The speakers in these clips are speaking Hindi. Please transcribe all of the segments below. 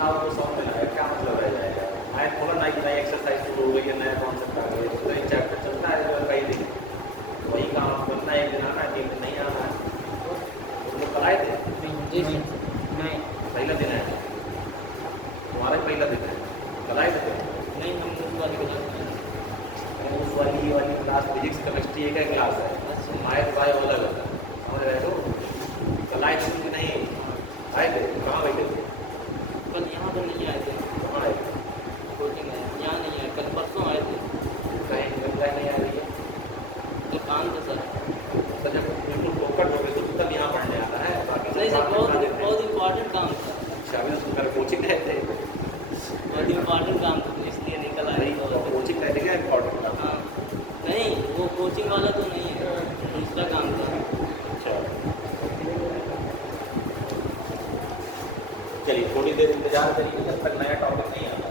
लिखा हो तो 100 में लगाया, क्या मतलब रह जाएगा। मैथ बोला ना कि नई एक्सरसाइज शुरू हो गई है, नया कॉन्सेप्ट आ गया, तो एक चैप्टर चलता है जो कई दिन, वही काम करना है, एक दिन आना है, 3 दिन नहीं आना है। तो लोग कल आए थे जी जी नहीं पहला दिन है तुम्हारा ही पहला दिन है, कल आए थे नहीं, हम उस वाली क्लास में उस वाली क्लास फिजिक्स केमिस्ट्री एक है क्लास है, मैथ बायो अलग होता है, समझ रहे हो। कल आए थे कि नहीं आए थे, कहाँ बैठे थे, कल यहाँ तो नहीं आए थे, कहाँ आए थे, कोचिंग है यहाँ नहीं आए, कल परसों आए थे। कहीं गंगा नहीं आ रही है, तो काम था सर। तो जब बिल्कुल फोकट हो गए तो तब यहाँ पढ़ने आता है, बाकी नहीं सर, बहुत देते हैं। बहुत इम्पोर्टेंट काम था, अच्छा अभी तो तुम मेरे कोचिंग गए थे, बहुत इम्पोर्टेंट काम था, इसलिए निकल आए नहीं तो। कोचिंग गए थे क्या इम्पोर्टेंट था। हाँ नहीं, वो कोचिंग वाला तो नहीं है, दूसरा काम था। अच्छा चलिए थोड़ी देर इंतजार करिए जब तक नया टॉपिक नहीं आता।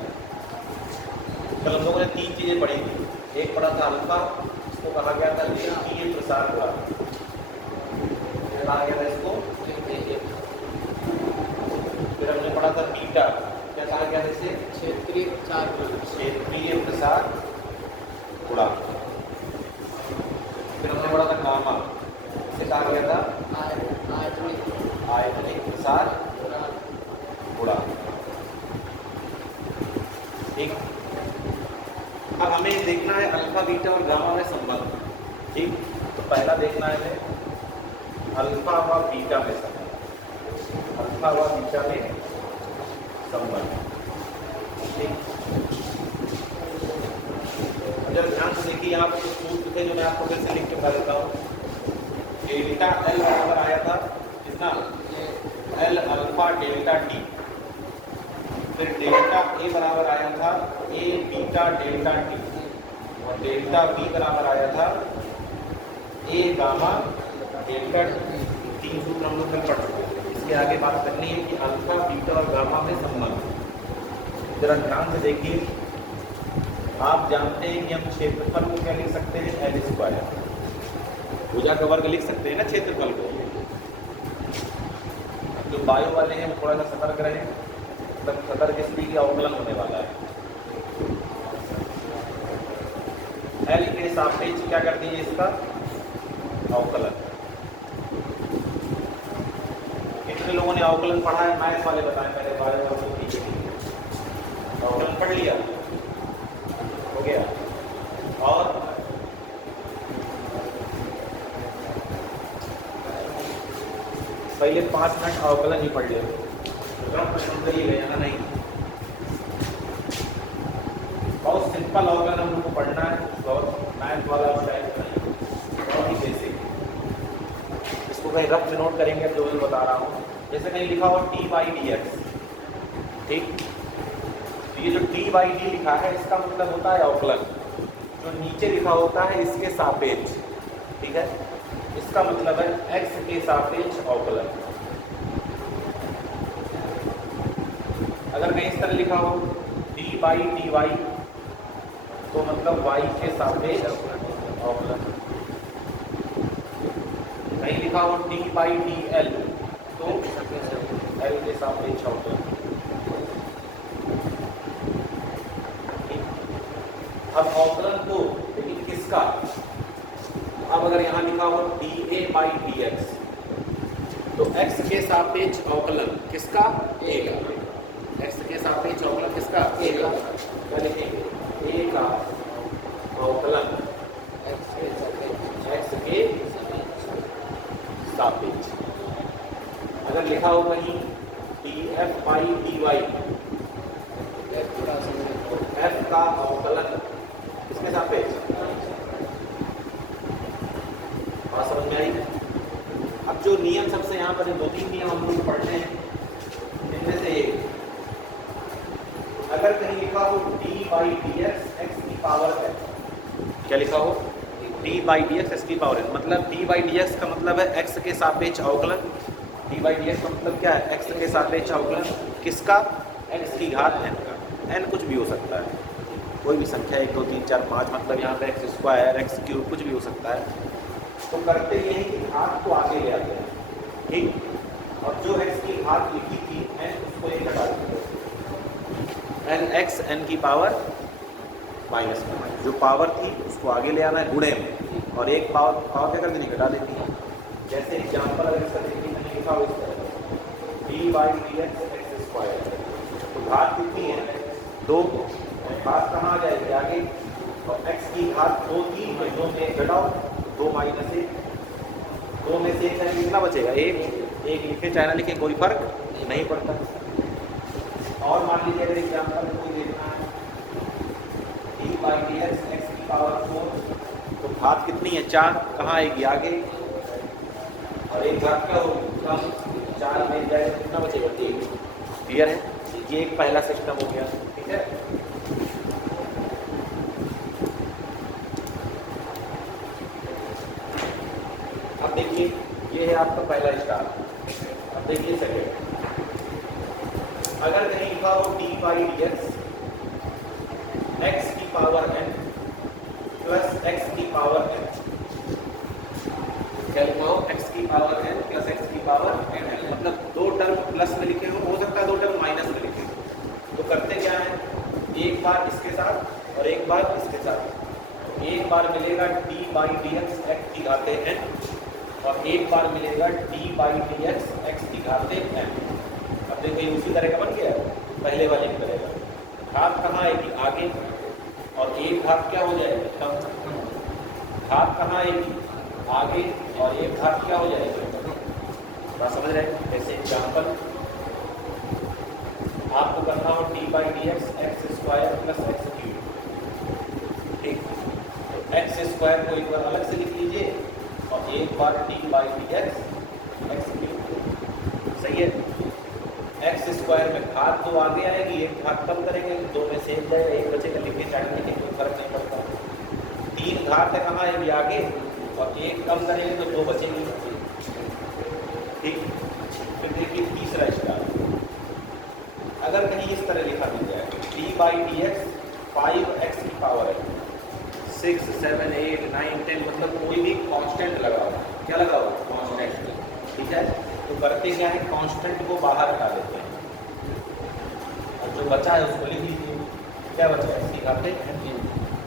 कल हम लोगों ने 3 चीज़ें पढ़ी थी, एक पढ़ा था अल्फा, इसको कहा गया था रेखीय प्रसार गुणांक, कहा गया था इसको। फिर हमने पढ़ा था बीटा, क्या कहा गया था इसे, क्षेत्रीय प्रसार गुणांक। क्षेत्रीय प्रसार गुणांक। फिर हमने पढ़ा था गामा, इसे कहा गया था आयतनिक प्रसार गुणांक। ठीक, अब हमें देखना है अल्फा बीटा और गामा में संबंध। ठीक, तो पहला देखना है अल्फा व बीटा में संबंध, अल्फा व बीटा में संबंध। ठीक, जब ध्यान से देखिए आप सूत्र थे जो मैं आपको फिर से लिख के बता देता हूँ। डेल्टा एल बराबर आया था कितना, एल अल्फा डेल्टा टी। फिर डेल्टा ए बराबर आया था ए बीटा डेल्टा टी, और डेल्टा बी बराबर आया था ए गामा डेल्टा टी। 3 सूत्र हम लोग कल पढ़ चुके हैं। इसके आगे बात करनी है कि अल्फा बीटा और गामा में संबंध। जरा ध्यान से देखिए, आप जानते हैं कि हम क्षेत्रफल को क्या लिख सकते हैं, एल स्क्वायर, भुजा का वर्ग लिख सकते हैं ना क्षेत्रफल को। जो बायो वाले हैं वो थोड़ा सा सतर्क रहें, सतर्क इसलिए कि अवकलन होने वाला है। एल के सापेक्ष क्या कर दीजिए इसका अवकलन। कितने लोगों ने अवकलन पढ़ा है, मैथ्स वाले बताएं पहले, बायो वाले अवकलन पढ़ लिया, हो गया। और पहले 5 मिनट अवकलन ही पढ़ लिया, प्रश्न करिए या नहीं। बहुत सिंपल अवकलन हम लोग को पढ़ना है, बहुत मैथ वाला टाइप नहीं, बहुत ही बेसिक। इसको कहीं रफ में नोट करेंगे जो मैं बता रहा हूँ। जैसे कहीं लिखा हो डी बाई डी एक्स, ठीक, तो ये जो डी बाई डी लिखा है इसका मतलब होता है अवकलन। जो नीचे लिखा होता है इसके सापेक्ष, ठीक है, इसका मतलब है एक्स के सापेक्ष अवकलन। अगर कहीं इस तरह लिखा हो डी बाई डी वाई तो मतलब y के सापेक्ष अवकलन। कहीं लिखा हो डी बाई डी एल तो एल के सापेक्ष अवकलन। अब अवकलन को लेकिन किसका, अब अगर यहाँ लिखा हो D A by d x तो x के सापेक्ष अवकलन किसका, a का। x के सापेक्ष अवकलन किसका, a का। क्या लिखेंगे, a का अवकलन x के सापेक्ष। अगर लिखा हो कहीं D F by D Y तो f का अवकलन किसके सापेक्ष, बात समझ में आई। अब जो नियम सबसे यहाँ पर 2-3 नियम हम लोग पढ़ने हैं, इनमें से एक, अगर कहीं लिखा हो D by d x x की पावर है, क्या लिखा हो D by d x x की पावर है, मतलब डी बाई डी एक्स का मतलब है एक्स के सापेक्ष अवकलन। डी बाई डी एक्स का मतलब क्या है, एक्स के सापेक्ष अवकलन किसका, एक्स की घात n का। n कुछ भी हो सकता है, कोई भी संख्या 1 2 3 4 5, मतलब यहाँ पे एक्स स्क्वायर एक्स क्यूब कुछ भी हो सकता है। तो करते ये हैं कि घात को आगे ले आते हैं, ठीक, और जो एक्स की घात लिखी थी n उसको एक हटा देते हैं। एल एक्स एन की पावर माइनस में, जो पावर थी उसको आगे ले आना है गुणे में, और एक पावर पावर क्या कर देनी, घटा देती है। जैसे एग्जाम्पल अगर इसका देखिए, मैंने लिखा हो इस तरह D by d x x square, तो घात कितनी है 2, घात कहाँ आ जाएगी आगे, और x की घात 2 थी, 2 में घटाओ, 2 माइनस 1, 2 में से 1 यानी कितना बचेगा 1 लिखे चाहे ना लिखे कोई फर्क नहीं पड़ता। और मान लीजिए अगर एग्जाम्पल कोई देखना है D by d x x की पावर 4, तो घात कितनी है 4, कहाँ आएगी आगे, और एक घात क्या होगी कम, 4 में जाए कितना बचेगा 1। क्लियर है, ये एक पहला सिस्टम हो गया। ठीक है, अब देखिए ये है आपका पहला स्टार। अब देखिए सेकेंड, अगर कहीं लिखा हो डी बाई डी एक्स की पावर n प्लस एक्स की पावर n, क्या लिखा हो x की पावर n प्लस एक्स की पावर n, मतलब 2 टर्म प्लस में लिखे हो सकता है 2 टर्म माइनस में लिखे हो। तो करते क्या है, एक बार इसके साथ और एक बार इसके साथ, तो एक बार मिलेगा D by d x x की घाते n, और एक बार मिलेगा D by d x x की घाते n। अब देखो ये उसी तरह का बन गया, पहले वाले की तरह का। घात कहाँ आएगी आगे, और एक घात क्या हो जाएगी कम, घात कहाँ आएगी आगे, और एक घात क्या हो जाएगी, बात समझ रहे हैं। जैसे एग्जाम्पल आपको करना हो D by d x x square plus x cube, ठीक, तो एक्स स्क्वायर को एक बार अलग से लिख लीजिए, और एक बार d by d x x cube, सही है। एक्स स्क्वायर में घात 2 आगे आएगी, एक घात कम करेंगे, 2 में से 1 जाएगा, 1 बचेगा, लिखे चाहे लिखे कोई फर्क नहीं पड़ता। 3 घात है कहाँ आएगी आगे, और 1 कम करेंगे तो 2 बचेगी, ठीक। फिर देखिए तीसरा स्टार, अगर कहीं इस तरह लिखा मिल जाए D by d x 5x की पावर है 6 7 8 9 10, मतलब कोई भी कांस्टेंट लगाओ, क्या लगाओ कांस्टेंट, ठीक है। तो करते क्या है, कांस्टेंट को बाहर हटा देते हैं, और जो बचा है उसको लिख लीजिए, क्या बचा है इसकी घाते,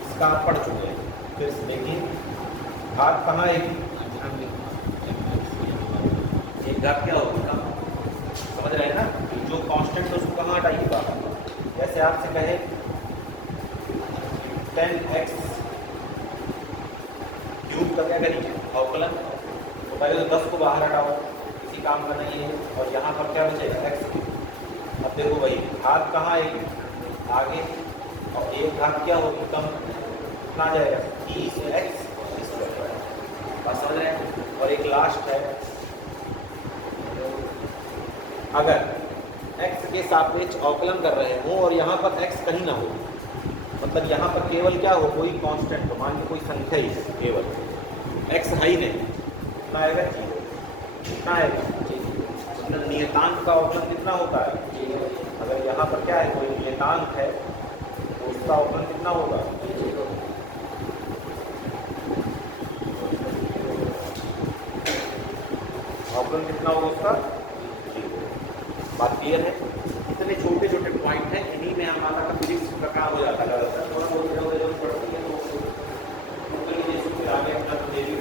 इसका आप पढ़ चुके हैं। फिर से देखिए घात कहाँ आएगी, एक घात क्या होगी कम, समझ रहे हैं ना, जो कांस्टेंट है उसको कहाँ हटाइए बाहर। जैसे आपसे कहे 10x क्यूब का क्या करिए अवकलन, तो पहले तो 10 को बाहर हटाओ, इसी काम का नहीं है, और यहाँ पर क्या बचेगा x। अब देखो भाई घात कहाँ आएगी आगे, और एक घात क्या होगी कम, कितना आ जाएगा e से x, बात समझ रहे हैं। और एक लास्ट है, अगर x के सापेक्ष अवकलन कर रहे हों और यहाँ पर x कहीं ना हो, मतलब यहाँ पर केवल क्या हो, कोई कांस्टेंट हो, मान लो कोई संख्या ही है केवल, x है ही नहीं, कितना आएगा कितना आएगा, मतलब नियतांक का अवकलन कितना होता है। अगर यहाँ पर क्या है कोई नियतांक है तो उसका अवकलन कितना होगा, अवकलन कितना होगा उसका, बात क्लियर है। इतने छोटे छोटे पॉइंट हैं, इन्हीं में हमारा का फिजिक्स का काम हो जाता है, थोड़ा बहुत जरूरत पड़ती है तो फिर आगे अपना तो डेली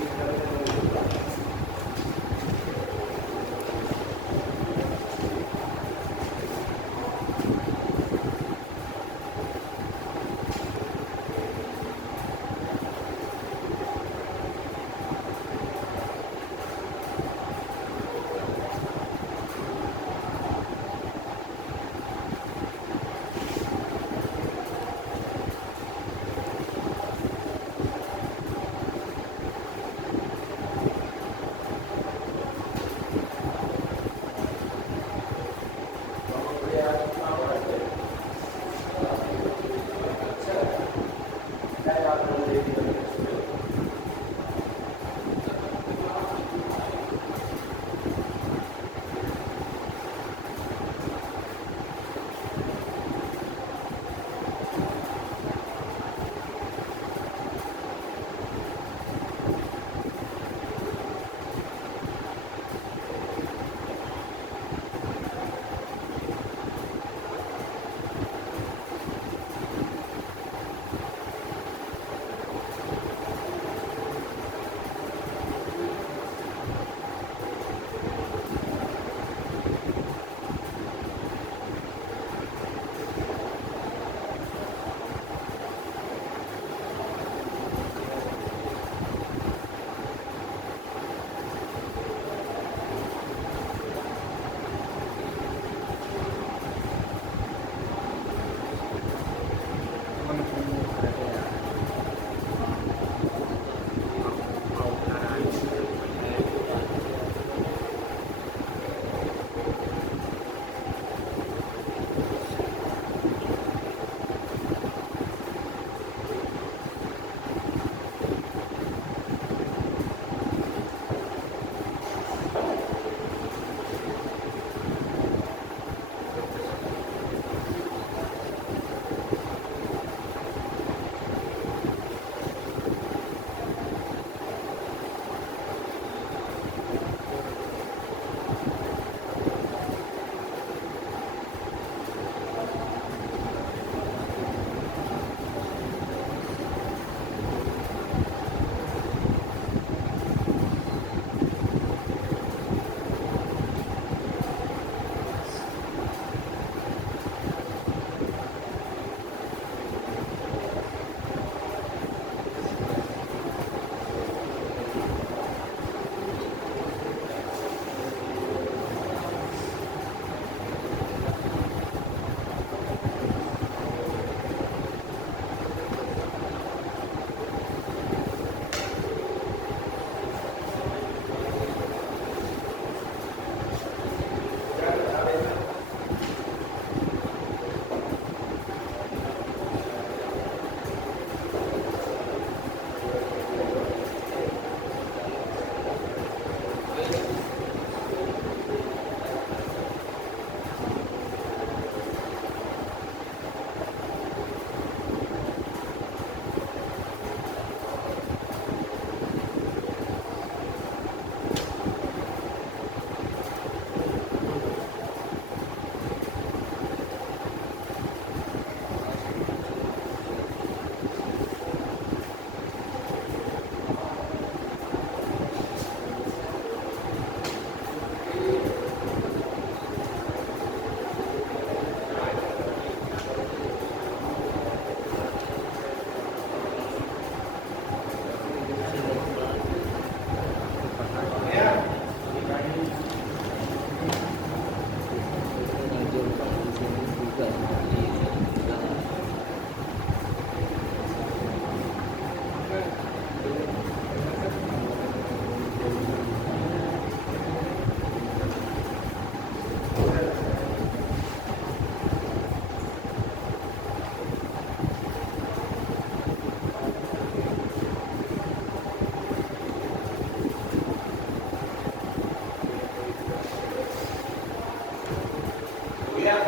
गया।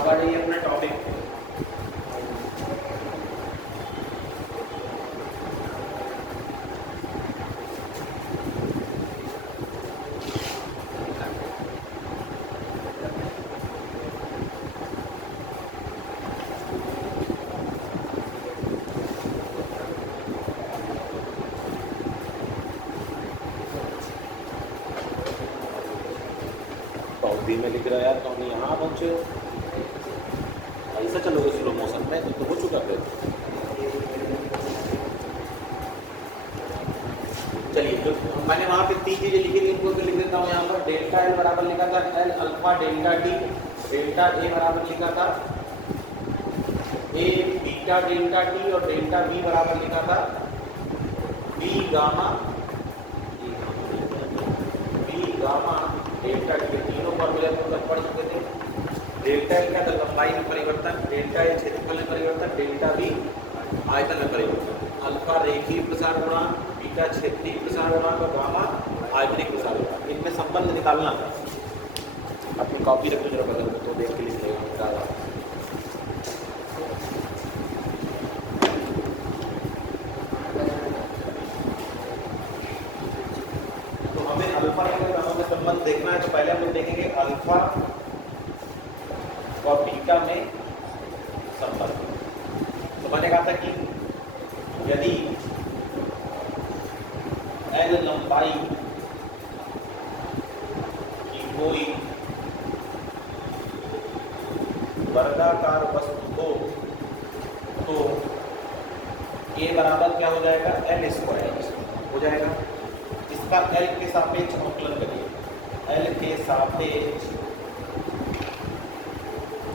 अब आ जाइए अपना टॉपिक। में लिख रहा है यार, तो हम यहाँ पहुँचे। ऐसा चलोगे स्लो मोशन में तो हो चुका फिर। चलिए, जो मैंने वहाँ पे 3 चीज़ें लिखी थी उनको लिख देता हूँ यहाँ पर। डेल्टा एल बराबर लिखा था l alpha delta t, delta a बराबर लिखा था ए बीटा डेल्टा टी, और डेल्टा बी बराबर लिखा था बी गामा डेल्टा टी। तीनों फॉर्मूले हम तक पढ़ चुके थे। डेल्टा एल का लंबाई में परिवर्तन, डेल्टा ए क्षेत्रफल में परिवर्तन, डेल्टा बी आयतन में परिवर्तन, अल्फा रेखीय प्रसार गुणांक, बीटा क्षेत्रीय प्रसार गुणांक और गामा आयतनिक प्रसार गुणांक। इनमें संबंध निकालना था। अपनी कॉपी रखो जरा बगल में, तो देख के लिख लेगा। तो हमें अल्फा और गामा में संबंध देखना है, तो पहले हम लोग देखेंगे अल्फा और बीटा में संबंध। तो मैंने कहा था कि यदि एल लंबाई की कोई वर्गाकार वस्तु हो तो ए बराबर क्या हो जाएगा, एल स्क्वायर हो जाएगा। इसका एल के सापेक्ष अवकलन करिए। एल के सापेक्ष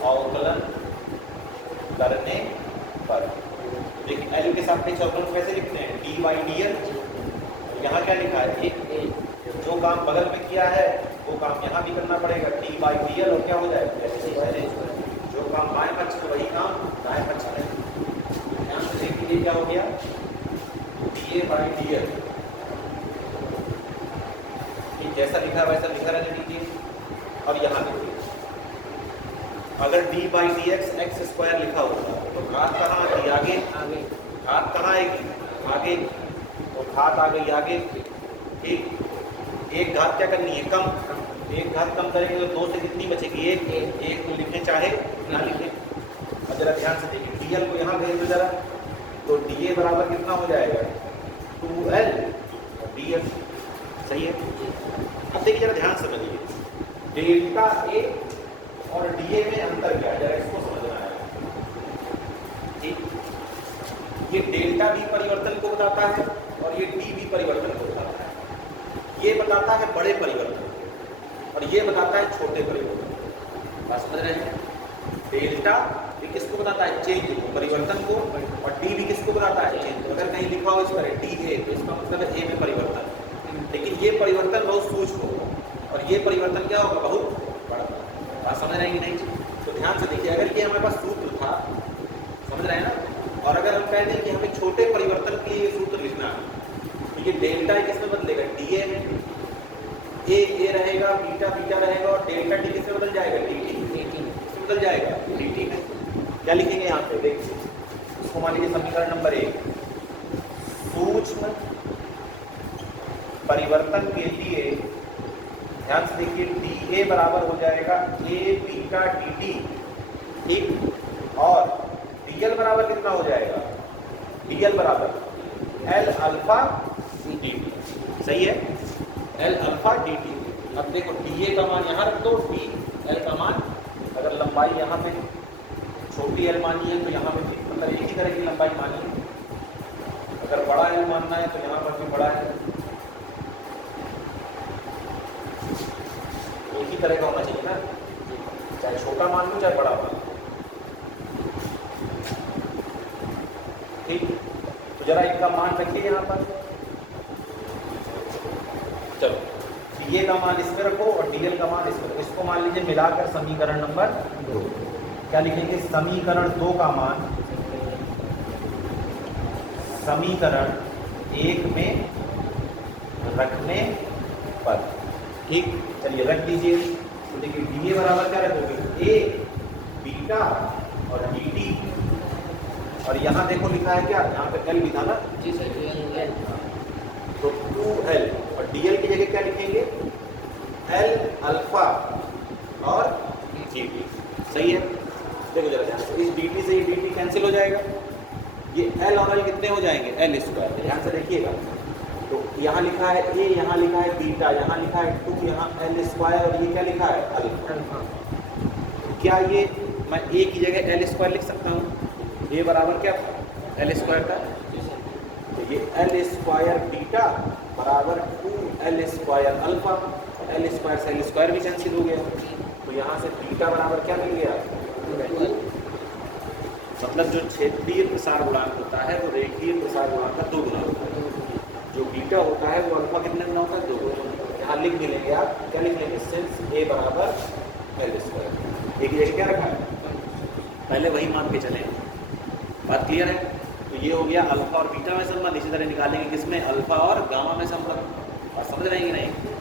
अवकलन करने पर देखिए, एल के सापेक्ष अवकलन कैसे लिखते हैं, डी बाई डी एल। यहाँ क्या लिखा है, एक जो काम बगल में किया है वो काम यहाँ भी करना पड़ेगा, डी बाई डी एल, और क्या हो जाएगा, जो काम बाएं पक्ष में वही काम दाएं पक्ष में। ध्यान से देखिए क्या हो गया, D A by D L. जैसा लिखा वैसा लिखा रहने दीजिए। अब यहाँ देखिए, अगर D by d x x square लिखा होगा तो घात कहाँ आएगी, आगे आगे, घात कहाँ आएगी, आगे, और घात आ गई आगे। ठीक, एक घात क्या करनी है, कम। एक घात कम करेंगे तो 2 से कितनी बचेगी, एक को लिखने चाहे ना लिखें। अब जरा ध्यान से देखिए, डी एल को यहाँ भेज दो जरा, तो डी ए बराबर कितना हो जाएगा, 2L डी एल। सही है। अब देखिए जरा ध्यान समझिए, डेल्टा ए और डीए में अंतर क्या है, जरा इसको समझना है। ठीक, ये डेल्टा भी परिवर्तन को बताता है और ये डी भी परिवर्तन को बताता है। ये बताता है बड़े परिवर्तन और ये बताता है छोटे परिवर्तन। बात समझ रहे हैं। डेल्टा ये किसको बताता है, चेंज को, परिवर्तन को, और डी भी किसको बताता है, चेंज। अगर कहीं लिखा हो इस पर डी ए तो इसका मतलब है ए में परिवर्तन, लेकिन ये परिवर्तन बहुत सूक्ष्म होगा और ये परिवर्तन क्या होगा, बहुत बड़ा। बात समझ रहे हैं कि नहीं। तो ध्यान से देखिए, अगर ये हमारे पास सूत्र था, समझ रहे हैं ना, और अगर हम कह दें कि हमें छोटे परिवर्तन के लिए सूत्र लिखना है, तो ये डेल्टा किसमें बदलेगा, डी ए में। ए रहेगा, बीटा बीटा रहेगा, और डेल्टा टी किसमें बदल जाएगा, डी टी किसमें बदल जाएगा, डी टी में। क्या लिखेंगे यहाँ पे, देखिए उसको मान लीजिए समीकरण नंबर 1, सूक्ष्म परिवर्तन के लिए ध्यान से देखिए, डी ए बराबर हो जाएगा ए बीटा डी टी। ठीक, और डी एल बराबर कितना हो जाएगा, डी एल बराबर एल अल्फा डी टी। सही है, एल अल्फा डी टी। अब देखो डी ए का मान यहाँ रख दो, डी एल का मान, अगर लंबाई यहाँ पे छोटी एल मानी है तो यहाँ पे मतलब एक ही तरह की लंबाई मानी है। अगर बड़ा एल मानना है तो यहाँ पर भी बड़ा है, एक ही तरह का होना चाहिए ना, चाहे छोटा मान लो चाहे बड़ा मान लो। ठीक, तो जरा इनका मान रखिए यहाँ पर। चलो, डी ए का मान इसमें रखो और डी एल का मान इसमें रखो। इसको मान लीजिए मिलाकर समीकरण नंबर 2। क्या लिखेंगे, समीकरण 2 का मान समीकरण 1 में रखने पर। ठीक, चलिए रख दीजिए। तो देखिए डी ए बराबर क्या रखोगे, ए बीटा और डी टी, और यहाँ देखो लिखा है क्या, यहाँ पे एल भी था ना, जी सर जी। तो 2L, और DL की जगह क्या लिखेंगे, L अल्फा और GT। सही है, देखो जरा ध्यान से, इस DT से ये DT कैंसिल हो जाएगा, ये L और L कितने हो जाएंगे, L स्क्वायर। ध्यान से देखिएगा, तो यहाँ लिखा है A, यहाँ लिखा है बीटा, यहाँ लिखा है 2, यहाँ L स्क्वायर, और ये क्या लिखा है अल्फा। क्या ये मैं A की जगह L स्क्वायर लिख सकता हूँ, A बराबर क्या था, L स्क्वायर था, तो ये L स्क्वायर बीटा बराबर 2L स्क्वायर अल्फा, और L स्क्वायर से L स्क्वायर भी कैंसिल हो गया, तो यहाँ से बीटा बराबर क्या मिल गया, मतलब जो क्षेत्रीय प्रसार गुणांक होता है वो रेखीय प्रसार गुणांक का 2 गुना होता है, जो बीटा होता है वो अल्फा कितने गुना होता है, 2 गुना। यहाँ लिख भी लेंगे आप, क्या लिख लेंगे, सिंस A बराबर L स्क्वायर, एक जगह क्या रखा है, पहले वही मान के चले, बात क्लियर है। तो ये हो गया अल्फा और बीटा में संबंध, इसी तरह निकालेंगे किसमें, अल्फा और गामा में संबंध, और समझ रहे हैं कि नहीं।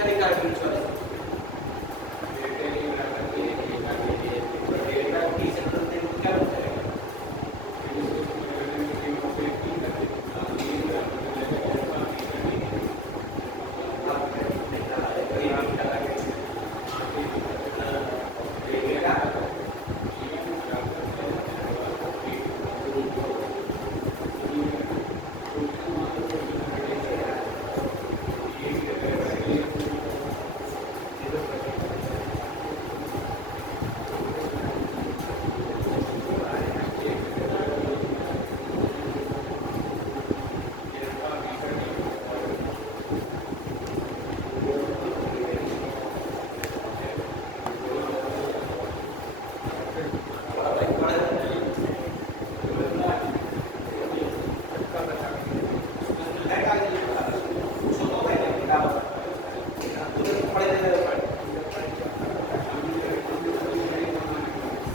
क्या लिखा है बीच वाले डेल्टा टी से बदलते हैं तो क्या होता है?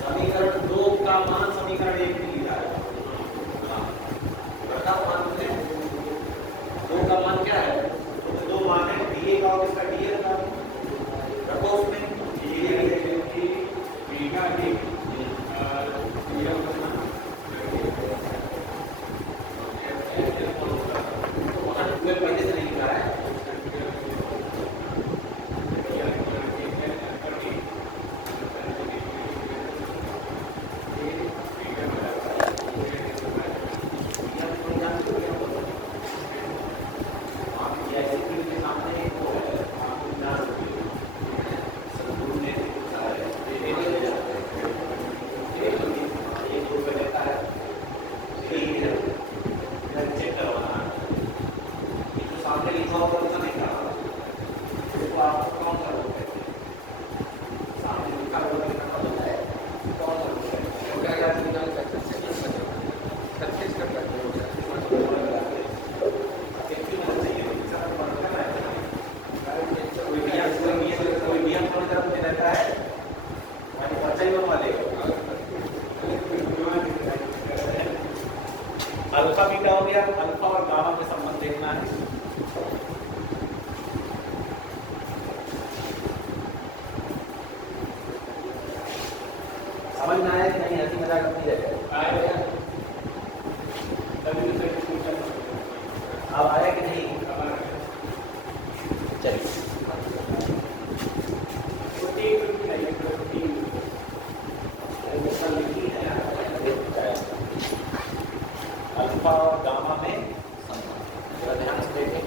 समीकरण 2 का मान समीकरण 1 में लिखा है। बताओ मान कितने? 2 का मान क्या है? तो 2 मान है डीए का और इसका डीएल का। रखो उसमें बी का डी पहले से नहीं लिखा है। अल्फा बीटा हो गया, अल्फा और गामा में संबंध देखना है। समझ में आया कि नहीं? हंसी मजाक अपनी जगह अब आया कि नहीं? चलिए अल्फा और गामा में जरा ध्यान से देखें।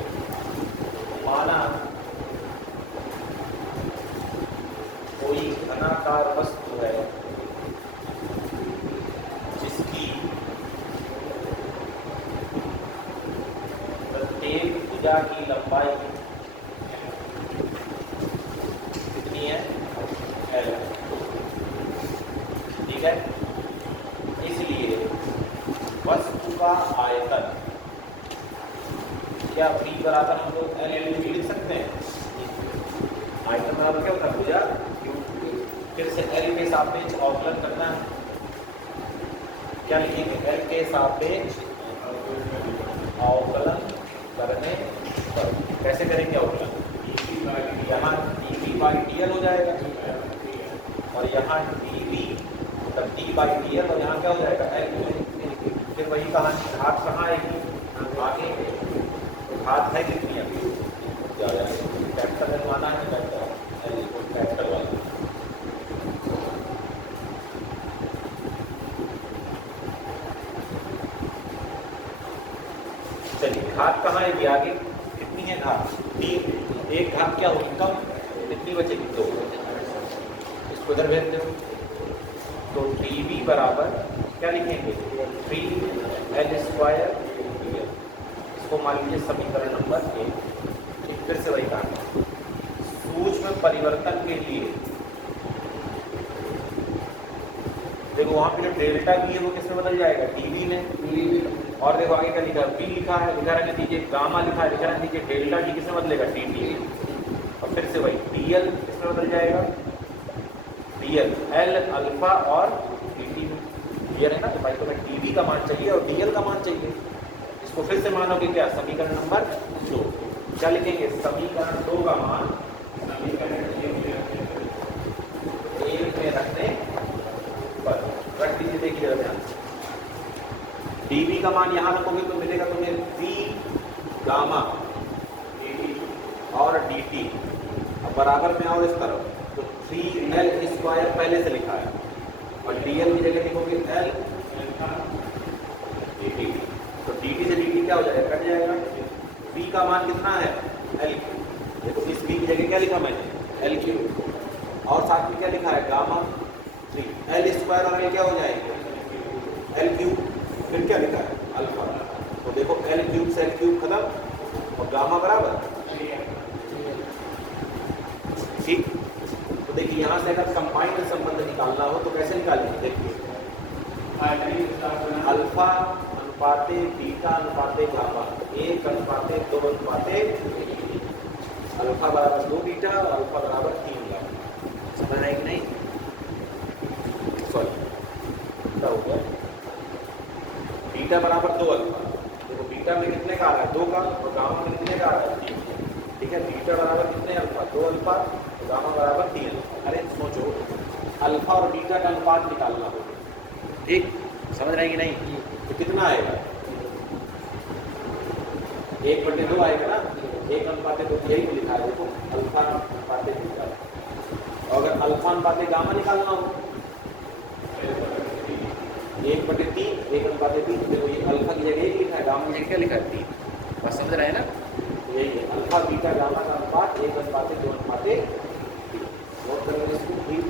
माना कोई घनाकार वस्तु है जिसकी प्रत्येक भुजा की लंबाई कितनी है? L। ठीक है, इसलिए वस्तु का आयतन क्या V बराबर हम लोग L इंटू लिख सकते हैं। आयतन बराबर क्या होता है? भुजा। फिर से L के सापेक्ष अवकलन करना है। क्या लिखेंगे? L के सापेक्ष अवकलन करने पर कैसे करेंगे अवकलन? यहाँ dV/dl हो जाएगा और यहाँ dV मतलब d/dl और यहाँ क्या हो जाएगा? L। फिर वही कहानी, घात कहाँ आएगी? आगे घात है कितनी? अभी फैक्टर बनवाना है, फैक्टर वाला। चलिए घात कहाँ आएगी? आगे कितनी है घात? 3। एक घात क्या होगी? कम। कितनी बचेगी? 2। इसको इधर भेज दो। तो dV बराबर क्या लिखेंगे? 3L²। इसको मान लीजिए समीकरण नंबर 1। फिर से वही कहा, सूक्ष्म परिवर्तन के लिए देखो वहां पे जो डेल्टा भी है वो किसमें बदल जाएगा? dV में। और देखो आगे क्या लिखा है? V लिखा है, लिखा रहने दीजिए। गामा लिखा है, लिखा रहने दीजिए। डेल्टा टी किसमें बदलेगा? dt। और फिर से वही dl किसमें बदल जाएगा? dl। L अल्फा और dt में क्लियर है ना? तो भाई तो मैं dV का मान चाहिए और dl का मान चाहिए। इसको फिर से मानोगे क्या? समीकरण नंबर 2। क्या लिखेंगे? समीकरण 2 का मान डीवी का मान यहाँ रखोगे तो मिलेगा तुम्हें वी गामा डी और डी टी। अब बराबर में और इस तरफ तो 3l² पहले से लिखा है और dl की जगह लिखोगे l dt। तो dt से dt क्या हो जाएगा, कट जाएगा। v का मान कितना है l, देखो इस v की जगह क्या लिखा मैंने l³ और साथ में क्या लिखा है गामा 3, l² और l क्या हो जाएंगे l³। फिर क्या लिखा है अल्फा। तो देखो l³ से l³ खत्म और गामा बराबर ठीक। तो देखिए यहाँ से अगर कंबाइंड संबंध निकालना हो तो कैसे निकालेंगे, देखिए अल्फा अनुपाते बीटा अनुपाते गामा 1:2 अनुपाते अल्फा बराबर 2 बीटा और अल्फा बराबर 3 गामा। समझ रहे कि नहीं, सॉरी क्या हो गया, बीटा बराबर 2 अल्फा। देखो बीटा में कितने का आ रहा है 2 का और गामा में कितने का आ रहा है 3। ठीक है, बीटा बराबर कितने अल्फा 2 अल्फा, गामा बराबर 3 अल्फा। अरे सोचो अल्फा और बीटा का अनुपात निकालना होगा, ठीक समझ रहे हैं कि नहीं। तो कितना आएगा 1/2 आएगा ना, 1:2 यही तो लिखा है देखो अल्फा अनुपाते बीटा। और अगर अल्फा अनुपाते गामा निकालना हो 1/3 1:3। देखो ये अल्फा की जगह 1 लिखा है, गामा की जगह क्या लिखा है 3। बस समझ रहे हैं ना, तो यही है अल्फा बीटा गामा का अनुपात 1:2 अनुपाते 3। नोट करेंगे इसको ठीक।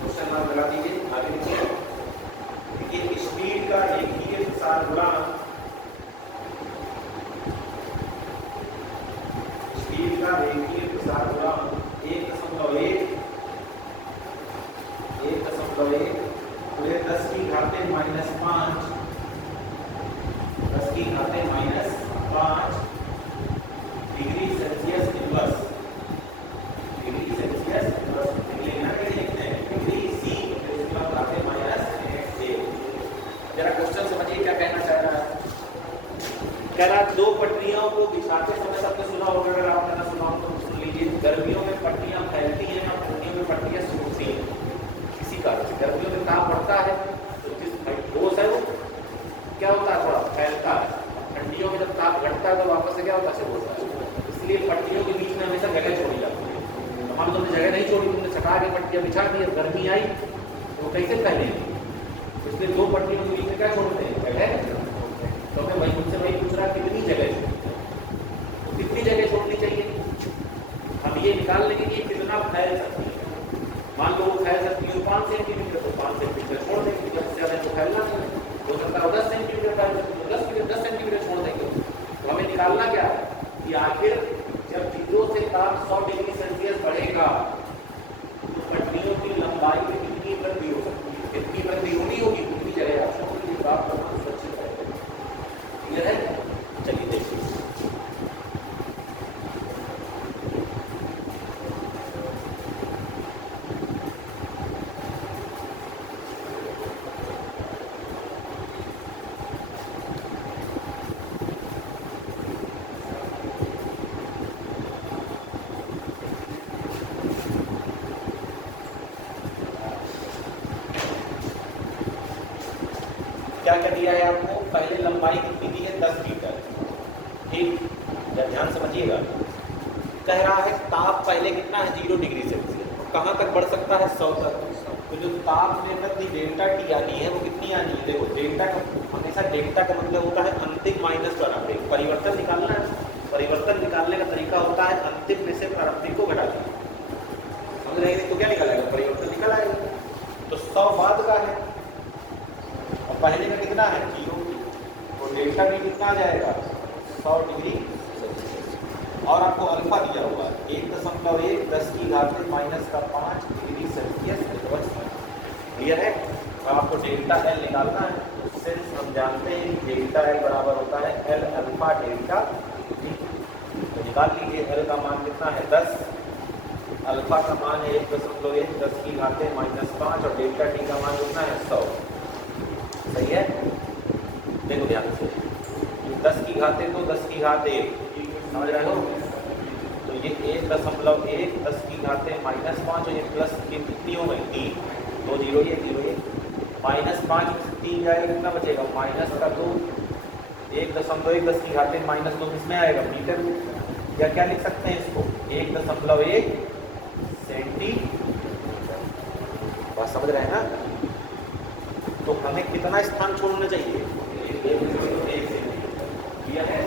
क्वेश्चन मार्क लगा दीजिए, आगे देखिए। देखिए स्पीड का रेखीय प्रसार गुणांक, स्पीड का रेखीय प्रसार गुणांक 1.1 पूरे 10 की घाते -5, 10 की घाते -5 degree Celsius inverse, degree Celsius inverse लिखना कैसे लिखते हैं, डिग्री सी इसका घाते -1। जरा क्वेश्चन समझिए क्या कहना चाह रहा है। कह रहा है दो पटरियों को बिछाते समय, सबने सुना होगा, अगर आपने ना सुना हो तो सुन लीजिए। गर्मियों में पट्टियां फैलती हैं और ठंडियों में पट्टियां सूखती हैं। इसी कारण से गर्मियों में ताप बढ़ता है तो जिस ठोस है वो क्या होता है, थोड़ा फैलता है। ठंडियों में जब ताप घटता है तो वापस से क्या होता है, होता है। इसलिए पट्टियों के बीच में हमेशा जगह छोड़ी जाती है। तो मान लो तुमने जगह नहीं छोड़ी, तुमने सटा के पट्टियां बिछा दी, गर्मी आई तो कैसे फैलेगी। इसलिए दो पट्टियों के बीच में क्या छोड़ते हैं, जगह। तो मैं भाई मुझसे वही पूछ रहा कितनी जगह, तो कितनी जगह छोड़नी चाहिए। हम ये निकाल लेंगे कि कितना फैल सकती है। मान लो वो फैल सकती है 5 सेंटीमीटर, तो 5 सेंटीमीटर छोड़ देंगे, जब ज़्यादा तो फैलना नहीं हो सकता है 10 सेंटीमीटर फैल सकती है, 10 सेंटीमीटर छोड़ देंगे। तो हमें निकालना क्या है कि आखिर जब छिद्रों से ताप 100 डिग्री सेल्सियस बढ़ेगा तो पट्टियों की लंबाई में कितनी वृद्धि हो सकती है, कितनी वृद्धि होगी, कितनी जगह आपको प्राप्त करना सुरक्षित रहेगा। क्लियर है, चलिए देखिए। क्या क्या दिया है आपको, पहले लंबाई कितनी दी है, 10 मीटर। ठीक, जब ध्यान समझिएगा। कह रहा है ताप पहले कितना है, 0 डिग्री सेल्सियस, कहाँ तक बढ़ सकता है, 100 तक। तो जो ताप में वृद्धि डेल्टा टी आनी है वो कितनी आनी है, देखो डेल्टा का हमेशा, डेल्टा का मतलब होता है अंतिम माइनस प्रारंभिक। परिवर्तन निकालना है, परिवर्तन निकालने का तरीका होता है अंतिम में से प्रारंभिक को घटा देना। समझ रहे हैं, तो क्या निकालेगा, परिवर्तन निकल आएगा। तो 100 बाद का है और पहले में कितना है, 0, तो डेल्टा भी कितना आ जाएगा, 100 डिग्री सेल्सियस। और आपको अल्फा दिया हुआ है 1.1 10 की घाते -5 डिग्री सेल्सियस इनवर्स। क्लियर है। तो आपको डेल्टा एल निकालना है। सिंस हम जानते हैं डेल्टा एल बराबर होता है एल अल्फा डेल्टा टी। तो निकाल लीजिए, एल का मान कितना है 10, अल्फा का मान है 1.1 10 की घाते -5 और डेल्टा टी का मान कितना है 100। सही है, देखो ध्यान से, 10 की घाते तो 10 की घात 1, समझ रहे हो। तो ये 1.1 10 की घाते -5 और ये प्लस की कितनी हो गई 3, 2 0 ये 0 ये -5 में से 3 जाएगा, कितना बचेगा -2, 1.1 10 की घाते -2 किसमें आएगा, मीटर। या क्या लिख सकते हैं इसको, 1.1 सेंटीमीटर। बात समझ रहे हैं ना। तो हमें कितना स्थान छोड़ना चाहिए, 1 सेंटीमीटर। किया है,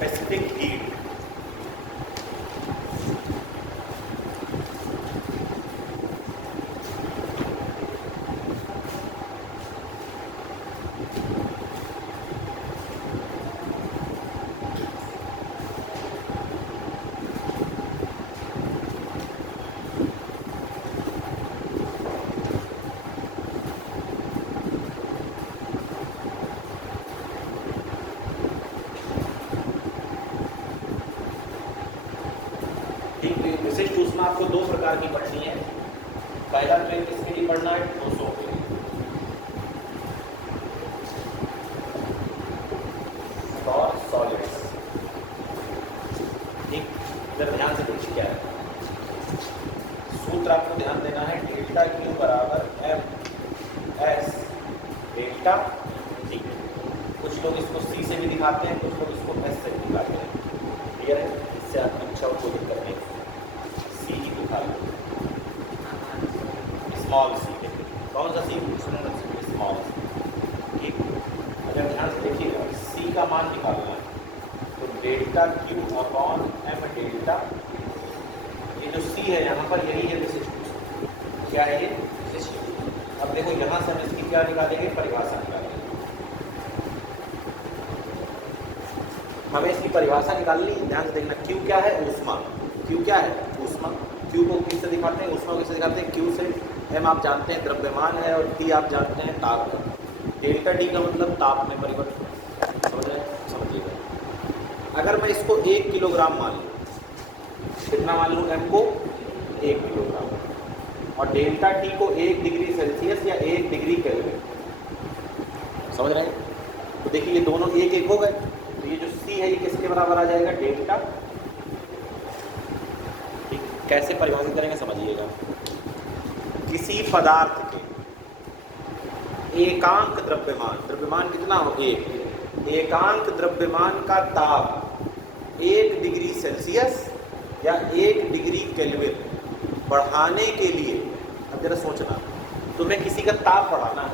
स्पेसिफिक हीट। विशिष्ट ऊष्मा आपको दो प्रकार की पढ़नी है। पहला ट्रेन किसके लिए पढ़ना है? 200 के लिए। और सॉलिड्स। ठीक, इधर ध्यान से देखिए क्या है सूत्र, आपको ध्यान देना है। डेल्टा क्यू बराबर एम एस डेल्टा टी। कुछ लोग इसको सी से भी दिखाते हैं, कुछ लोग इसको एस से भी दिखाते हैं। क्लियर है? इससे आपकी इच्छा को दिक्कत नहीं, सी ही दिखा लो, स्मॉल सी। कौन सा सी? Small C. ठीक, अगर ध्यान से देखिएगा, सी का मान निकालना है तो delta Q upon M delta. ये जो सी है यहाँ पर, यही है विशिष्ट। क्या है ये? विशिष्ट। अब देखो यहाँ से हम इसकी क्या निकालेंगे? परिभाषा निकालेंगे। हमें इसकी परिभाषा निकालनी, ध्यान से देखना। क्यू क्या है? ऊष्मा। क्यू क्या है? ऊष्मा। क्यू को किससे दिखाते हैं? ऊष्मा को किससे दिखाते हैं? क्यू से। एम आप जानते हैं द्रव्यमान है, और टी आप जानते हैं ताप है। डेल्टा टी का मतलब ताप में परिवर्तन। समझ रहे हैं? समझिएगा। अगर मैं इसको 1 किलोग्राम मान लूँ, कितना मान लूँ? एम को 1 किलोग्राम, और डेल्टा टी को 1 डिग्री सेल्सियस या 1 डिग्री केल्विन। समझ रहे हैं? तो देखिए ये दोनों एक एक हो गए, तो ये जो सी है ये किसके बराबर आ जाएगा? डेल्टा। ठीक, कैसे परिभाषित करेंगे समझिएगा। किसी पदार्थ के एकांक द्रव्यमान, द्रव्यमान कितना हो? 1, एकांक द्रव्यमान का ताप 1 डिग्री सेल्सियस या 1 डिग्री केल्विन बढ़ाने के लिए, अब जरा सोचना, तुम्हें किसी का ताप बढ़ाना है,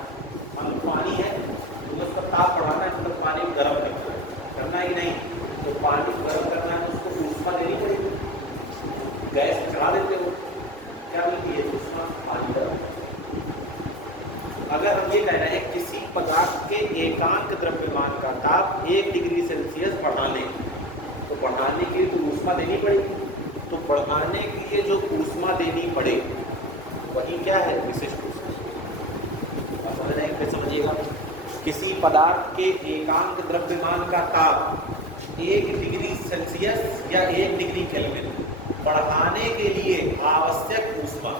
मान लो पानी है, तुम्हें उसका ताप बढ़ाना है, मतलब पानी गर्म करना ही नहीं, तो पानी गर्म करना है तो उसको ऊष्मा देनी पड़ेगी। गैस चढ़ा देते हो, क्या मिलती है? ऊष्मा, पानी गर्म। अगर हम ये कह रहे हैं किसी पदार्थ के एकांक द्रव्यमान का ताप 1 डिग्री सेल्सियस बढ़ाने, तो बढ़ाने के लिए तो ऊष्मा देनी पड़ेगी। तो बढ़ाने के लिए जो ऊष्मा देनी पड़े वही क्या है? विशिष्ट ऊष्मा। समझ रहे हैं? समझिएगा। किसी पदार्थ के एकांक द्रव्यमान का ताप 1 डिग्री सेल्सियस या 1 डिग्री केल्विन बढ़ाने के लिए आवश्यक ऊष्मा,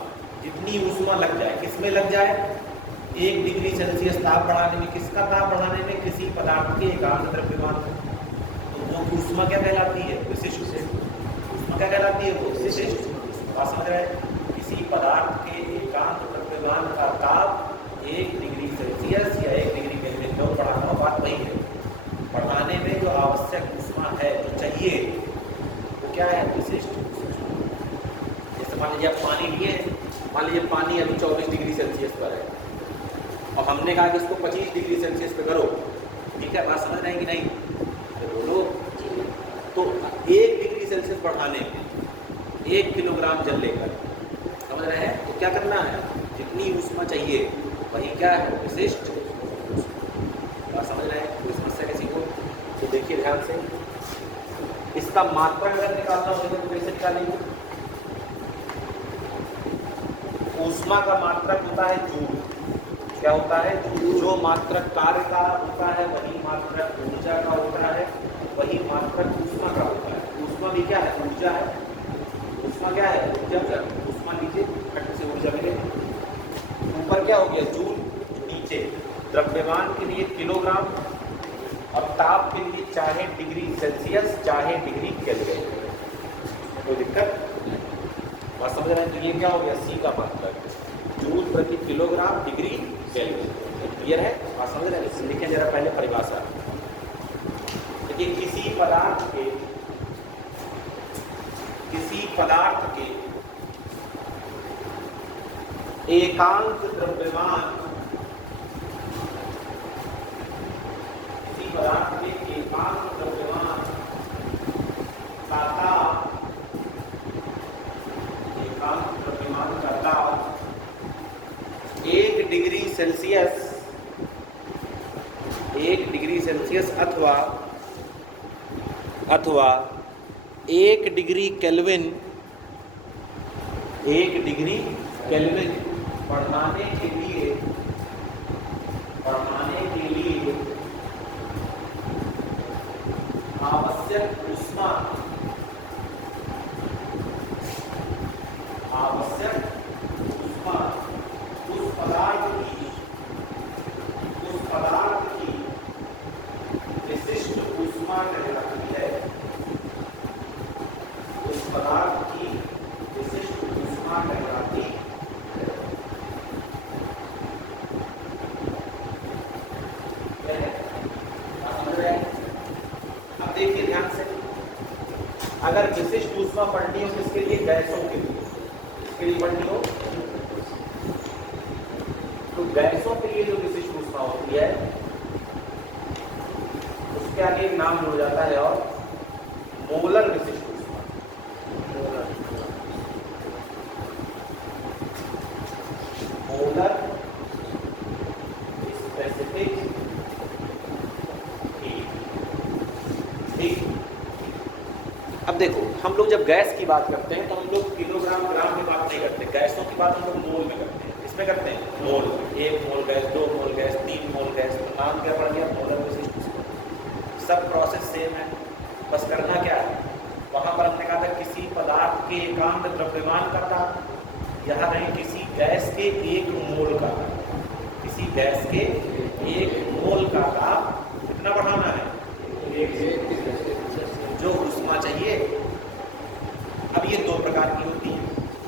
जितनी ऊष्मा लग जाए, किसमें लग जाए? 1 डिग्री सेल्सियस ताप बढ़ाने में। किसका ताप बढ़ाने में? किसी पदार्थ के एकांक द्रव्यमान। तो वो ऊष्मा क्या कहलाती है? विशिष्ट ऊष्मा। क्या कहलाती है वो? विशिष्ट। बात समझ रहे हैं? किसी पदार्थ के एकांक द्रव्यमान का ताप 1 डिग्री सेल्सियस या 1 डिग्री केल्विन में बढ़ाना, बात वही है। बढ़ाने में जो आवश्यक ऊष्मा है, जो चाहिए, वो क्या है? विशिष्ट। जैसे मान लीजिए आप पानी लिए, मान लीजिए पानी अभी 24 डिग्री सेल्सियस पर है, और हमने कहा कि इसको 25 डिग्री सेल्सियस पे करो। ठीक है, बात समझ रहे हैं कि नहीं? तो बोलो। तो 1 डिग्री सेल्सियस बढ़ाने में 1 किलोग्राम जल लेकर, समझ रहे हैं? तो क्या करना है? जितनी ऊष्मा चाहिए वही क्या है? विशिष्ट। बात समझ रहे हैं? कोई समस्या किसी को? तो देखिए ध्यान से, इसका मात्रक अगर निकालना हो तो कैसे निकालेंगे? ऊष्मा का मात्रक होता है जूल। क्या होता है? जो मात्रक कार्य का होता है वही मात्रक ऊर्जा का होता है, वही मात्रक ऊष्मा का होता है। ऊष्मा भी क्या है? ऊर्जा है। ऊष्मा क्या है? ऊर्जा। ऊष्मा नीचे घट से ऊर्जा मिले, ऊपर क्या हो गया? जूल, नीचे द्रव्यमान के लिए किलोग्राम, और ताप के लिए चाहे डिग्री सेल्सियस चाहे डिग्री केल्विन। कोई दिक्कत? बात समझ रहे हैं? तो ये क्या हो गया? सी का मात्रक जूल प्रति किलोग्राम डिग्री केल्विन। क्लियर है? बात समझ रहे हैं? लिखें जरा पहले परिभाषा। देखिए, किसी पदार्थ के एकांक द्रव्यमान, किसी पदार्थ के एकांक द्रव्यमान एकांक द्रव्यमान का ताप 1 डिग्री सेल्सियस अथवा 1 डिग्री केल्विन बढ़ाने के लिए आवश्यक ऊष्मा उस पदार्थ की विशिष्ट ऊष्मा कहलाती है। उस पदार्थ की विशिष्ट ऊष्मा कहलाती है। अब देखिए ध्यान से, अगर विशिष्ट ऊष्मा पढ़नी हो किसके लिए? गैसों के लिए। किसके लिए पढ़नी हो? तो गैसों के लिए जो विशिष्ट ऊष्मा होती है उसके आगे एक नाम जुड़ जाता है और मोलर विशिष्ट ऊष्मा। Molar specific heat. ठीक। अब देखो, हम लोग जब गैस की बात करते हैं तो हम लोग किलोग्राम ग्राम में बात नहीं करते, गैसों की बात हम लोग मोल में करते हैं। किसमें करते हैं? मोल। 1 मोल गैस, 2 मोल गैस, 3 मोल गैस। तो नाम क्या पड़ गया? मोलर विशिष्ट ऊष्मा। सब प्रोसेस सेम है, बस करना क्या है? वहां पर हमने कहा था किसी पदार्थ के एकांक द्रव्यमान का ताप, यहाँ नहीं किसी गैस के 1 मोल का, किसी गैस के 1 मोल का ताप कितना बढ़ाना है? जो ऊष्मा चाहिए। अब ये 2 प्रकार की होती है।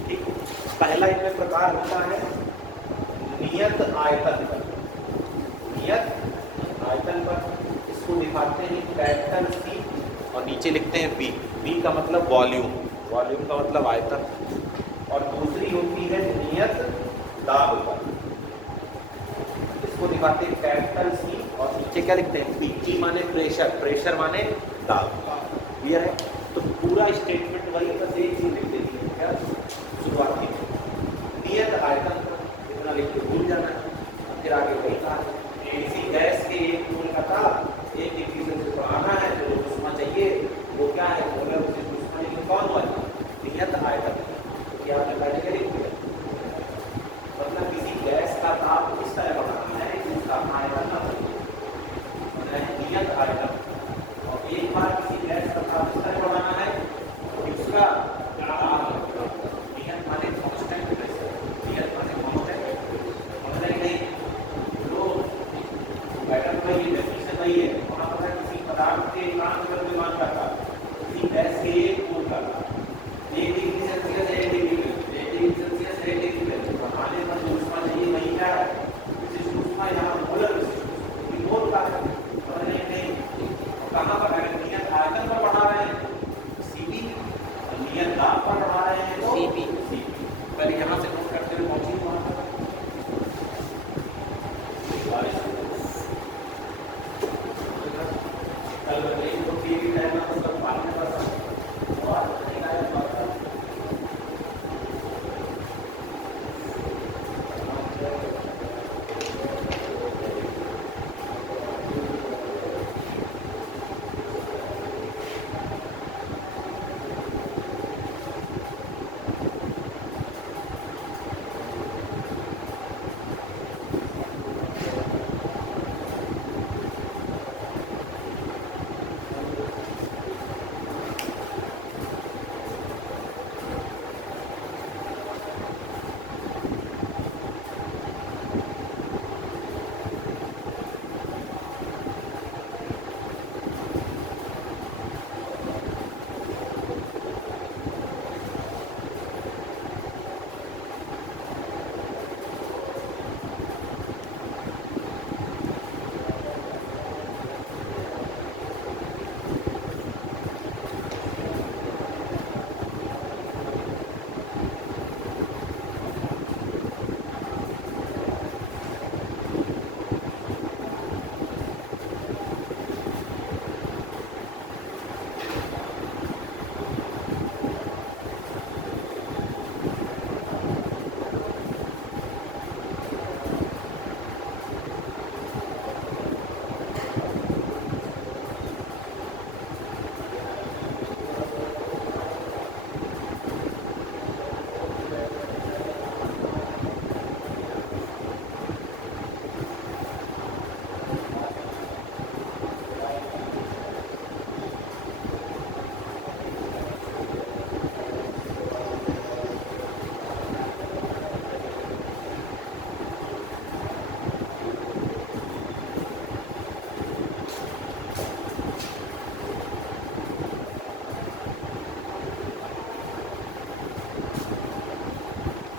ठीक। पहला इनमें प्रकार होता है नियत आयतन पर। नियत आयतन पर इसको दिखाते हैं कैपिटल सी और नीचे लिखते हैं बी। बी का मतलब वॉल्यूम, वॉल्यूम का मतलब आयतन। और दूसरी होती है नियत दाब पर, इसको दिखाते हैं कैपिटल सी और नीचे क्या लिखते हैं? बी। ई माने प्रेशर, प्रेशर माने दाब। क्लियर है? तो पूरा स्टेटमेंट वही, बस एक चीज लिख देती है क्या शुरुआती में, नियत आयतन पर इतना लिख के भूल जाना है। फिर आगे वही कहा किसी गैस के 1 मोल का ताप 1 डिग्री सेल्सियस बढ़ाना है तो ऊष्मा चाहिए, वो क्या है? मोलर विशिष्ट ऊष्मा। लेकिन कौन वाला? नियत आयतन। तो क्या आपने पहले क्या लिख दिया? मतलब किसी गैस का ताप इस तरह बढ़ाना है कि उसका आयतन ना बदले, मतलब नियत आयतन। और एक बार किसी गैस का ताप इस तरह बढ़ाना है कि उसका नियत माने कांस्टेंट प्रेशर, नियत माने कांस्टेंट, मतलब नहीं जो पैटर्न वही है, डेफिनेशन वही है। वहाँ पर किसी पदार्थ के एकांक द्रव्यमान का ताप किसी गैस के 1 मोल का ताप 1 डिग्री सेल्सियस है, 1 डिग्री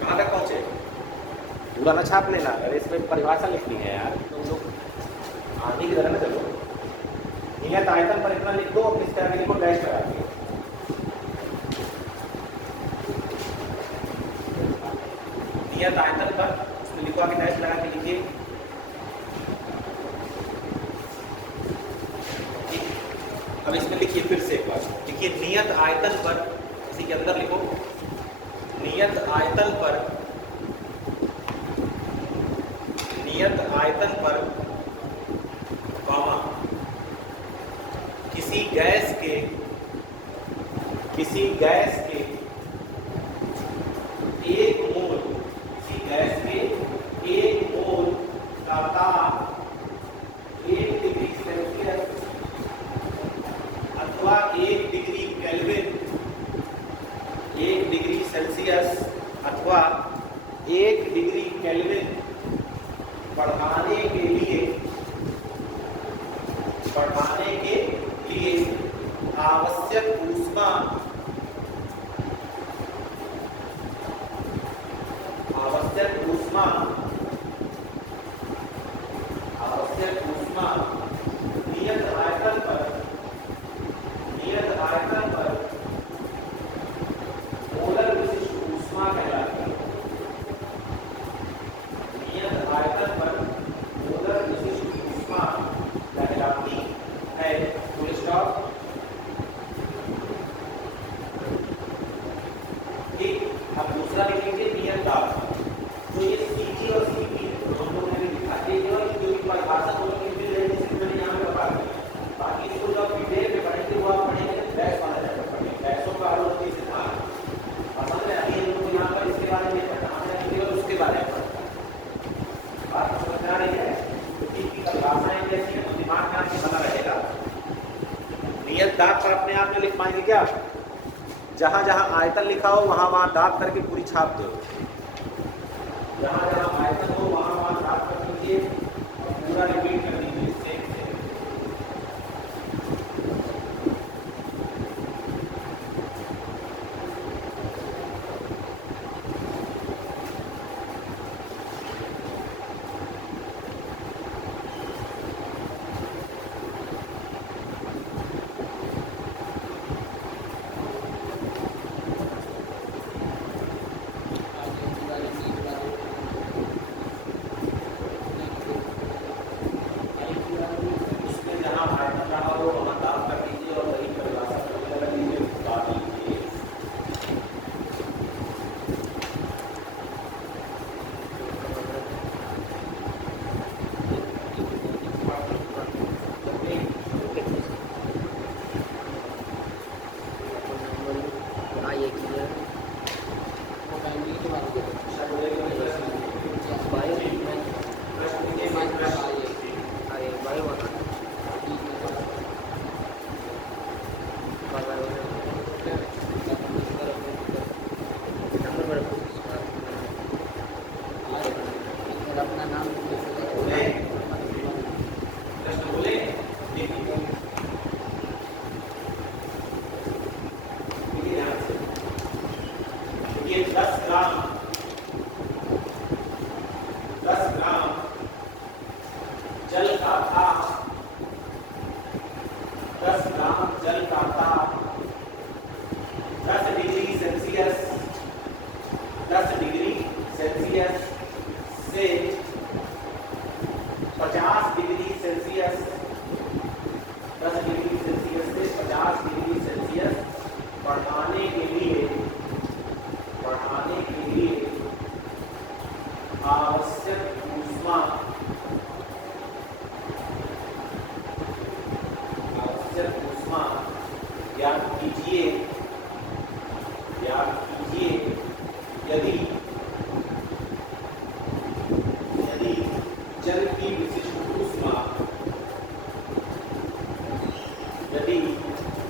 कहाँ तक पहुँचे? पूरा ना छाप लेना, अरे इसमें परिभाषा लिखनी है यार, तुम लोग आने की तरह ना चलो। नियत आयतन पर इतना लिख दो, अपनी स्टैबिलिटी को डैश करा दिए। नियत आयतन पर उसमें लिखो, आगे डैश लगा के लिखिए। अब इसमें लिखिए फिर से एक बार, लिखिए नियत आयतन पर, इसी के अंदर लिखो नियत आयतन पर, नियत आयतन पर कॉमा किसी गैस के एक मोल, किसी गैस के एक मोल का ताप 1 डिग्री सेल्सियस अथवा 1 डिग्री केल्विन, 1 डिग्री सेल्सियस अथवा 1 डिग्री केल्विन बढ़ाने के लिए आवश्यक ऊष्मा नियत आयतन पर मोलर विशिष्ट ऊष्मा कहलाती है। नियत आयतन पर मोलर विशिष्ट ऊष्मा कहलाती है। Full stop. ठीक, अब दूसरा लिखेंगे नियत दाब। तो ये सीजी और सीपी दोनों लोगों ने लिखा है, जो की परिभाषा दोनों की मिल रही है, मैंने यहाँ पे बता दिया। बाकी इसको जो आप डिटेल में पढ़ेंगे वो आप पढ़ेंगे बैच वाला चैप्टर पढ़ेंगे, बैचों का हल होती है सिद्धांत। समझ में अभी हम लोग यहाँ पर इसके बारे में पढ़ना है, केवल उसके बारे में पढ़ना है। बात समझ में आ रही है? तो ठीक की परिभाषाएं जैसी है तो दिमाग में आपके बना रहेगा। नियत दाब पर अपने आप में लिख पाएंगे क्या? जहां जहां आयतन लिखा हो वहां वहां दाब करके पूरी छाप दो। जहां जहां आयतन हो वहां वहां दाब कर दीजिए और पूरा रिपीट कर दीजिए सेम से।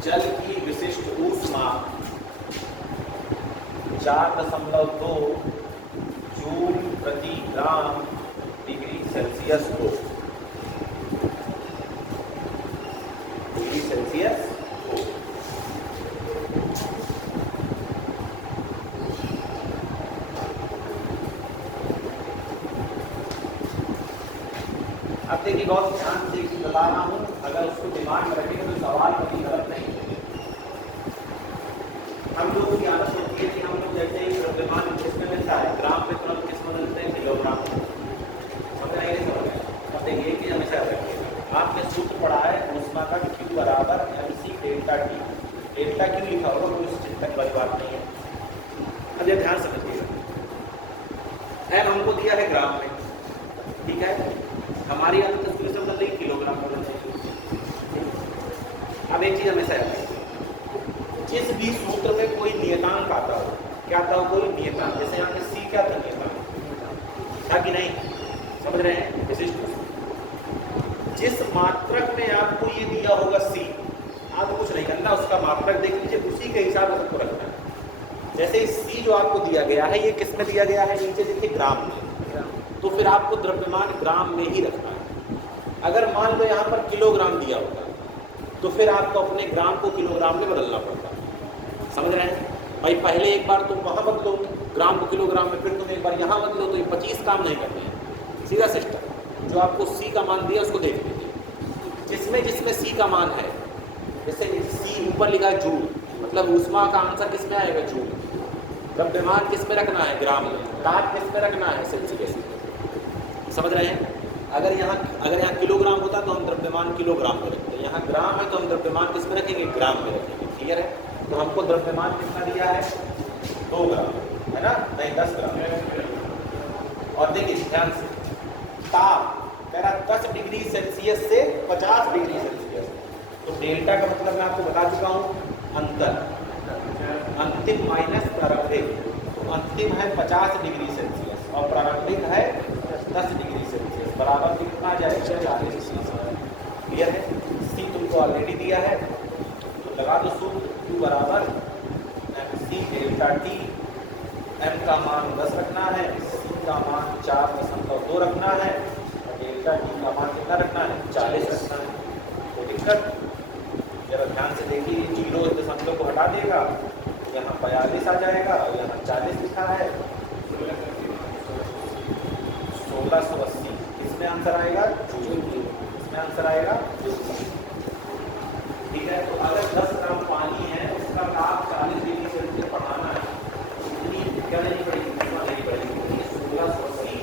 जल की विशिष्ट ऊष्मा 4.2 जूल प्रति ग्राम डिग्री सेल्सियस हो, डिग्री सेल्सियस हो। अब देखिए बहुत ध्यान से बता रहा हूँ, अगर उसको दिमाग में रखेंगे तो सवाल कभी गलत नहीं है। हम लोगों की आदत होती है कि हम लोग जैसे ही द्रव्यमान किसमें मिलता है ग्राम में, तुरंत किसमें मिलते हैं किलोग्राम में। समझ रहे हैं? समझ रहे? अब देखिए कि हमेशा रखिएगा, आपने सूत्र पढ़ा है ऊष्मा का Q बराबर mc delta t. Delta Q लिखा होगा, कोई चिंतन वाली बात नहीं है। अब ये ध्यान समझिएगा, m हमको दिया है ग्राम में, ठीक है, हमारी आदत तस्वीर से बदल रही किलोग्राम में बदल रही। अब एक चीज हमेशा याद रखिए, जिस भी सूत्र में कोई नियतांक आता हो, क्या आता हो, कोई नियतांक, जैसे यहाँ पे c क्या था, नियतांक था कि नहीं, समझ रहे हैं, विशिष्ट। जिस मात्रक में आपको ये दिया होगा c, आप कुछ नहीं करना, उसका मात्रक देख लीजिए, उसी के हिसाब से सबको रखना है। जैसे c जो आपको दिया गया है, ये किस में दिया गया है, नीचे देखिए ग्राम में, तो फिर आपको द्रव्यमान ग्राम में ही रखना है। अगर मान लो यहाँ पर किलोग्राम दिया होगा, तो फिर आपको अपने ग्राम को किलोग्राम में बदलना पड़ता है। समझ रहे हैं भाई? पहले एक बार तुम वहाँ बदलो ग्राम को किलोग्राम में, फिर तुम एक बार यहाँ बदलो, तो ये 25 काम नहीं करते हैं। सीधा सिस्टम, जो आपको C का मान दिया उसको देख लीजिए, जिसमें जिसमें C का मान है, जैसे C ऊपर लिखा है जूल, मतलब ऊष्मा का आंसर किस में आएगा, जूल। द्रव्यमान किस में रखना है, ग्राम में। ताप किस में रखना है, सेल्सियस। समझ रहे हैं? अगर यहाँ किलोग्राम होता तो हम द्रव्यमान किलोग्राम में रखते हैं, यहाँ ग्राम है तो हम द्रव्यमान किस में रखेंगे, ग्राम में रखेंगे। क्लियर है? तो हमको द्रव्यमान कितना दिया है, 2 ग्राम, है ना, नहीं 10 ग्राम। और देखिए ध्यान से, ताप कह रहा 10 डिग्री सेल्सियस से 50 डिग्री सेल्सियस, तो डेल्टा का मतलब मैं आपको बता चुका हूँ, अंतर, अंतिम माइनस प्रारंभिक। तो अंतिम है 50 डिग्री सेल्सियस और प्रारंभिक है 10 डिग्री सेल्सियस, बराबर कितना जाएगा, 40। क्लियर है? C तुमको ऑलरेडी दिया है, तो लगा दो सूत्र, Q बराबर mc डेल्टा टी। m का मान 10 रखना है, C का मान 4.2 रखना है, और डेल्टा टी का मान कितना रखना है, 40 रखना है। कोई दिक्कत? जरा ध्यान से देखिए, 0 इस दशमलव को हटा देगा, यहाँ 42 आ जाएगा, और यहाँ 40 लिखा है, 1680। इसमें आंसर आएगा, इसमें आंसर आएगा। ठीक है? तो अगर 10 ग्राम पानी है, उसका ताप 40 डिग्री सेल्सियस बढ़ाना है, इतनी क्या लेनी पड़ेगी, कितना लेनी पड़ेगी, 1680।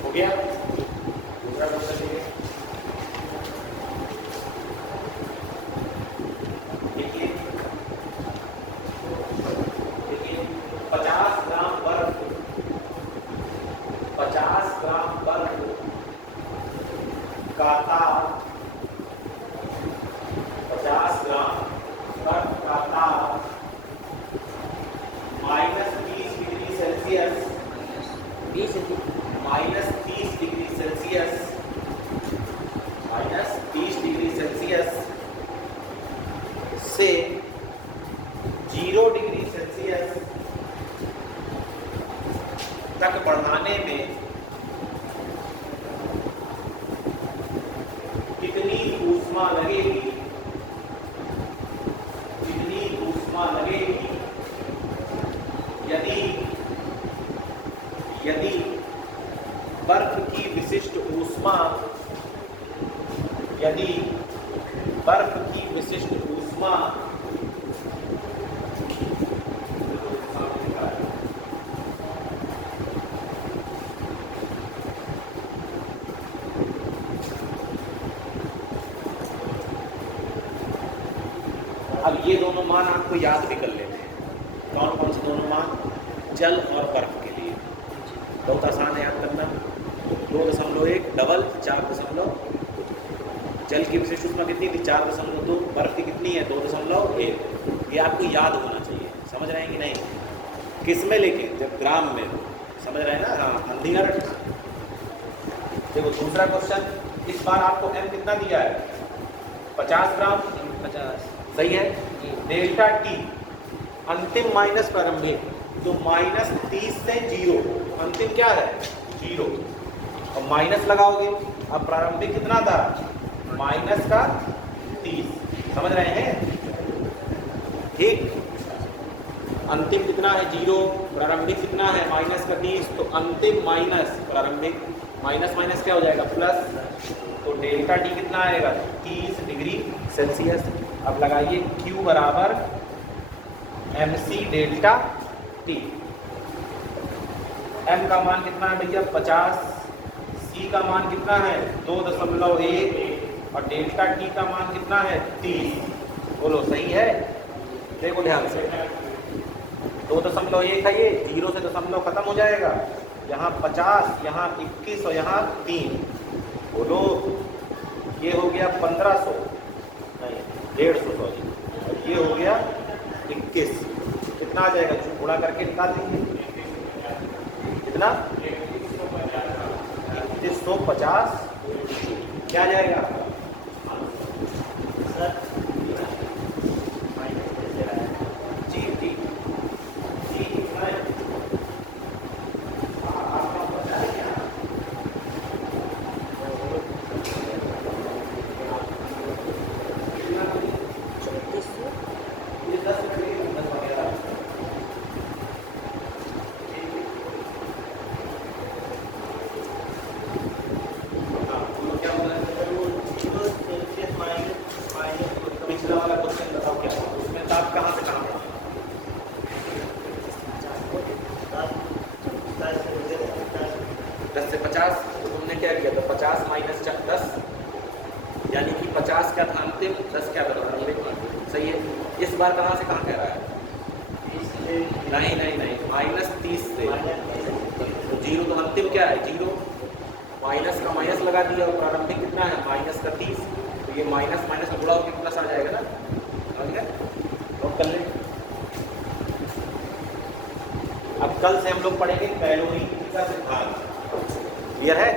हो गया? दूसरा क्वेश्चन देखिए, देखिए 50 ग्राम बर्फ, 50 ग्राम बर्फ का ताप, 50 ग्राम बर्फ का ताप -30 डिग्री सेल्सियस, -30 बर्फ की विशिष्ट ऊष्मा अब ये दोनों मान आपको याद भी कर लेने हैं। कौन कौन से दोनों मान? जल और बर्फ के लिए बहुत आसान है याद करना। 2.1 डबल 4. जल की विशिष्ट ऊष्मा कितनी थी? 4.2। बर्फ की कितनी है? 2.1। ये आपको याद होना चाहिए। समझ रहे हैं कि नहीं? किस में लेके? जब ग्राम में। समझ रहे हैं ना? हाँ, अंधी ना रखना। देखो दूसरा क्वेश्चन, इस बार आपको m कितना दिया है? 50 ग्राम। 50 सही है। डेल्टा टी अंतिम माइनस प्रारंभिक, तो -30 से 0। अंतिम क्या है? 0। और माइनस लगाओगे। अब प्रारंभिक कितना था? माइनस का 30। समझ रहे हैं? ठीक। अंतिम कितना है? 0। प्रारंभिक कितना है? माइनस का 30। तो अंतिम माइनस प्रारंभिक, माइनस माइनस क्या हो जाएगा? प्लस। तो डेल्टा टी कितना आएगा? 30 डिग्री सेल्सियस। अब लगाइए Q बराबर mc डेल्टा टी। m का मान कितना है भैया? 50। c का मान कितना है? 2.1। और डेल्टा टी का मान कितना है? 30। बोलो सही है? देखो ध्यान से, 2.1 है ये, 0 से दशमलव खत्म हो जाएगा। यहाँ 50, यहाँ 21 और यहाँ 3। बोलो ये हो गया 1500, नहीं 150, सॉरी। और ये हो गया 21। कितना आ जाएगा? गुणा करके निकाल देंगे। कितना? 2150। क्या आ जाएगा? सर जी जी जी। आपका पता है क्या? ये 10 वगैरह। पिछला वाला क्वेश्चन बताओ क्या था? उसमें ताप कहाँ से कहाँ पड़ा? 10 से 50। तो तुमने क्या किया था? 50 माइनस 10, यानी कि 50 क्या था अंतिम, 10 क्या था प्रारंभिक। सही है। इस बार कहाँ से कहाँ कह रहा है? नहीं नहीं नहीं, -30 से। तो 0 तो अंतिम क्या है? 0। माइनस का माइनस लगा दिया और प्रारंभिक कितना है? माइनस का 30। तो ये माइनस माइनस जुड़ा होकर प्लस आ जाएगा ना? समझ गए? नोट कर लें। अब कल से हम लोग पढ़ेंगे कैलोरी का सिद्धांत। क्लियर है?